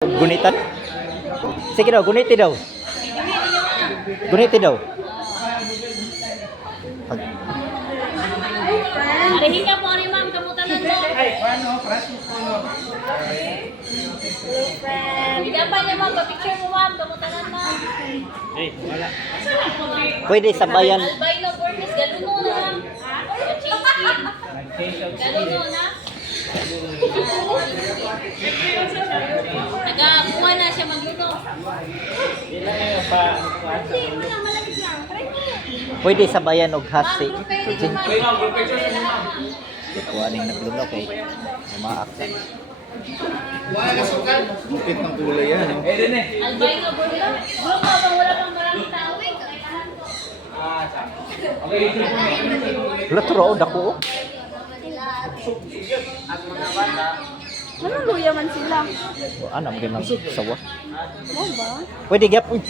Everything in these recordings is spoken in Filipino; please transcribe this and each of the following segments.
Gunitan? Sige daw, guniti daw. Guniti daw. Arihin ka po, ari ma'am, kamutanan mo. Hindi pa niya ma'am, pa-picture mo ma'am, kamutanan ma'am. Pwede sabayan. Albino Burmese, galuno na ma'am. Galuno na. Nagabuha na siya magluno. Pwede sabayan og hasi. Ma'am, group kayo dito ma'am. Kuaning naglunok kay umaak. Wala ka sukan. Lupit ng kulay yan. Albino Burmese. Group ka bang wala pang maraming tao? Latro dako. Anong luya man sila? Ano mo ganang sawa? Mo ba? Pwede gyap. Uy.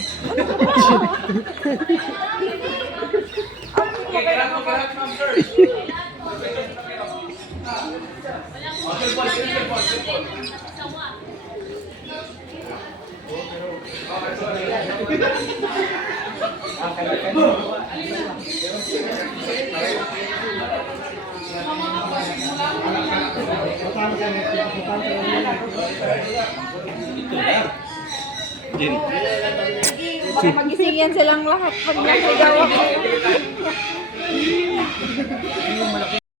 Baka magising yan silang lahat pag nasigaw ako.